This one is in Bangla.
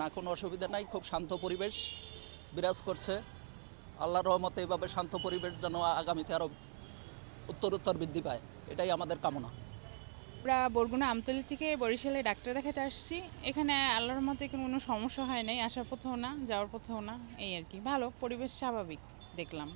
না, কোনো অসুবিধা নাই, খুব শান্ত পরিবেশ বিরাজ করছে। আল্লাহর রহমতে এভাবে শান্ত পরিবেশ যেন আগামীতে আরও উত্তর উত্তর বৃদ্ধি পায়, এটাই আমাদের কামনা। আমরা বরগুনা আমতলি থেকে বরিশালে ডাক্তার দেখাতে আসছি। এখানে আল্লাহর মতে কোনো সমস্যা হয় নাই, আসার পথেও না, যাওয়ার পথেও না, এই আর কি। ভালো, পরিবেশ স্বাভাবিক, দেখলাম।